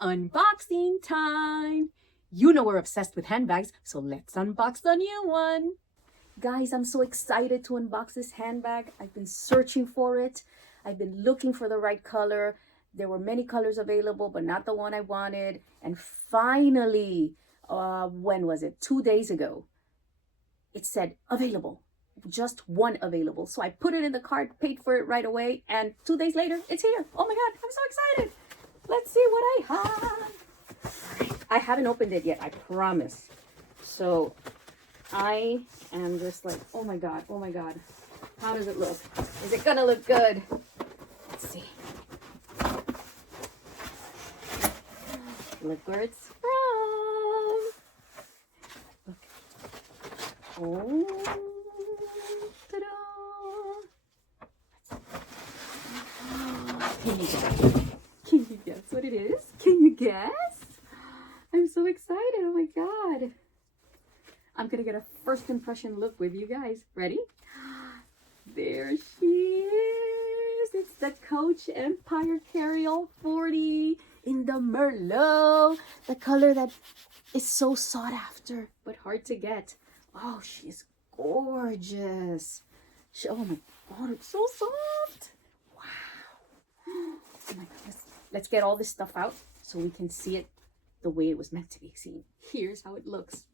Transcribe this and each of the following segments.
Unboxing time! You know we're obsessed with handbags, so let's unbox the new one. Guys, I'm so excited to unbox this handbag. I've been searching for it. I've been looking for the right color. There were many colors available, but not the one I wanted. And finally, when was it? 2 days ago, it said available. Just one available. So I put it in the cart, paid for it right away, and 2 days later, it's here. Oh my God, I'm so excited. Let's see what I have. I haven't opened it yet, I promise. So I am just like, oh my God, oh my God. How does it look? Is it gonna look good? Let's see. Look where it's from. Look. Oh, ta-da. Can you guess? Can you guess what it is? Can you guess? I'm so excited. Oh my God. I'm going to get a first impression look with you guys. Ready? There she is. It's the Coach Empire Caryall 40 in the Merlot. The color that is so sought after, but hard to get. Oh, she is gorgeous. Oh my God, it's so soft. Wow. Oh my God. Let's get all this stuff out so we can see it the way it was meant to be seen. Here's how it looks.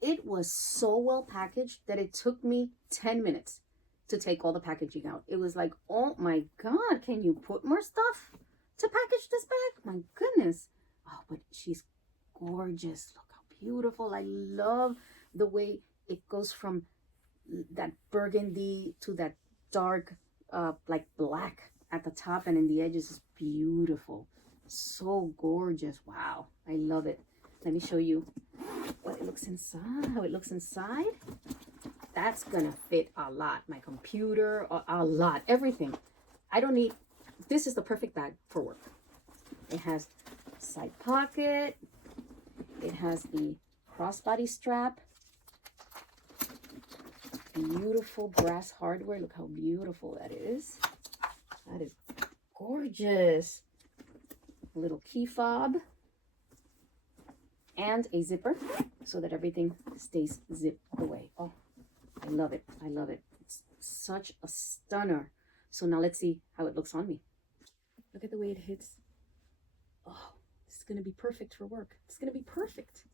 It was so well packaged that it took me 10 minutes to take all the packaging out. It was like, oh my God, can you put more stuff to package this bag? My goodness. Oh, but she's gorgeous. Look how beautiful. I love the way it goes from that burgundy to that dark, like black at the top, and in the edges is beautiful. So gorgeous. Wow, I love it. Let me show you what it looks inside, how it looks inside. That's gonna fit a lot. My computer, a lot, everything. I don't need, this is the perfect bag for work. It has side pocket. It has the crossbody strap. Beautiful brass hardware. Look how beautiful that is. That is gorgeous. A little key fob and a zipper so that everything stays zipped away. Oh, I love it. I love it. It's such a stunner. So now let's see how it looks on me. Look at the way it hits. Oh, this is going to be perfect for work. It's going to be perfect.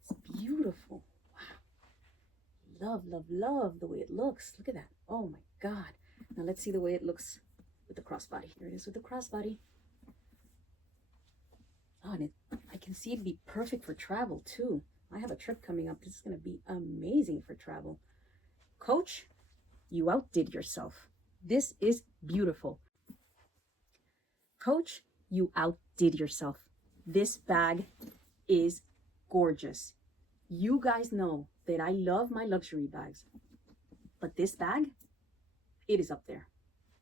It's beautiful. Wow. Love, love, love the way it looks. Look at that. Oh my God. Now let's see the way it looks with the crossbody. Here it is with the crossbody. Oh, and I can see it'd be perfect for travel too. I have a trip coming up. This is going to be amazing for travel. Coach, you outdid yourself. This is beautiful. Coach, you outdid yourself. This bag is gorgeous. You guys know that I love my luxury bags, but this bag, it is up there.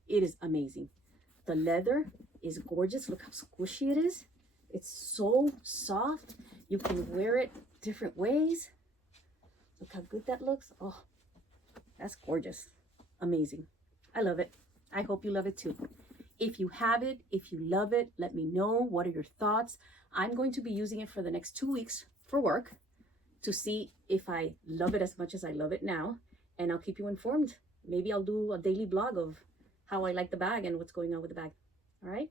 It is amazing. The leather is gorgeous. Look how squishy it is. It's so soft. You can wear it different ways. Look how good that looks. Oh, that's gorgeous. Amazing. I love it. I hope you love it too. If you have it, if you love it, let me know. What are your thoughts? I'm going to be using it for the next 2 weeks for work to see if I love it as much as I love it now. And I'll keep you informed. Maybe I'll do a daily blog of how I like the bag and what's going on with the bag. All right?